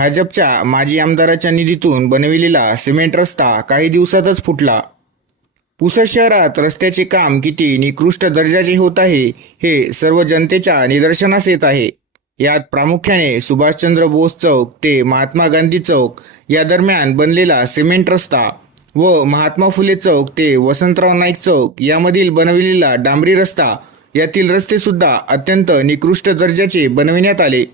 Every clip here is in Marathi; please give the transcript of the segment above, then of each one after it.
भाजपच्या माजी आमदाराच्या निधीतून बनविलेला सिमेंट रस्ता काही दिवसातच फुटला. पुसद शहरात रस्त्याचे काम किती निकृष्ट दर्जाचे होत आहे हे सर्व जनतेच्या निदर्शनास येत आहे. यात प्रामुख्याने सुभाषचंद्र बोस चौक ते महात्मा गांधी चौक या दरम्यान बनलेला सिमेंट रस्ता व महात्मा फुले चौक ते वसंतराव नाईक चौक यामधील बनविलेला डांबरी रस्ता यातील रस्ते सुद्धा अत्यंत निकृष्ट दर्जाचे बनविण्यात आले.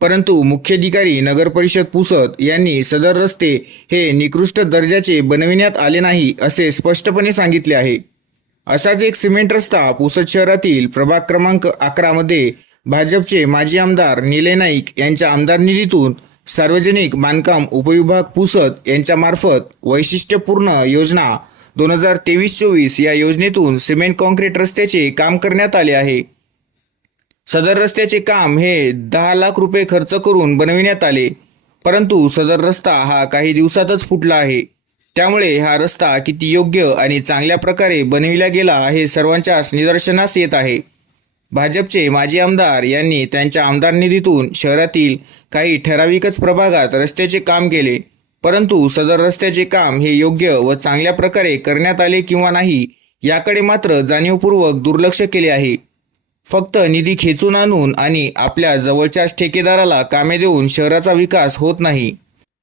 परंतु मुख्याधिकारी नगर परिषद पुसद यांनी सदर रस्ते हे निकृष्ट दर्जाचे बनविण्यात आले नाही असे स्पष्टपणे सांगितले आहे. असाच एक सिमेंट रस्ता पुसद शहरातील प्रभाग क्रमांक अकरा मध्ये भाजपचे माजी आमदार निलय नाईक यांच्या आमदार निधीतून सार्वजनिक बांधकाम उपविभाग पुसद यांच्यामार्फत वैशिष्ट्यपूर्ण योजना दोन हजार तेवीस चोवीस या योजनेतून सिमेंट कॉन्क्रीट रस्त्याचे काम करण्यात आले आहे. सदर रस्त्याचे काम हे दहा लाख रुपये खर्च करून बनविण्यात आले. परंतु सदर रस्ता हा काही दिवसातच फुटला आहे. त्यामुळे हा रस्ता किती योग्य आणि चांगल्या प्रकारे बनविला गेला हे सर्वांच्याच निदर्शनास येत आहे. भाजपचे माजी आमदार यांनी त्यांच्या आमदार निधीतून शहरातील काही ठराविकच प्रभागात रस्त्याचे काम केले. परंतु सदर रस्त्याचे काम हे योग्य व चांगल्या प्रकारे करण्यात आले किंवा नाही याकडे मात्र जाणीवपूर्वक दुर्लक्ष केले आहे. फक्त निधी खेचून आणून आणि आपल्या जवळच्याच ठेकेदाराला कामे देऊन शहराचा विकास होत नाही.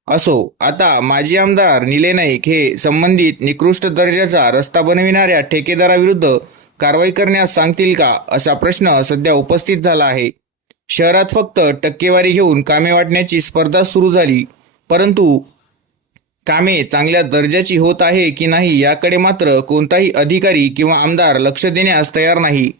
असो आता माजी आमदार निले नाईक हे संबंधित निकृष्ट दर्जाचा रस्ता बनविणाऱ्या ठेकेदाराविरुद्ध कारवाई करण्यास सांगतील का असा प्रश्न सध्या उपस्थित झाला आहे. शहरात फक्त टक्केवारी घेऊन कामे वाटण्याची स्पर्धा सुरू झाली परंतु कामे चांगल्या दर्जाची होत आहे की नाही याकडे मात्र कोणताही अधिकारी किंवा आमदार लक्ष देण्यास तयार नाही.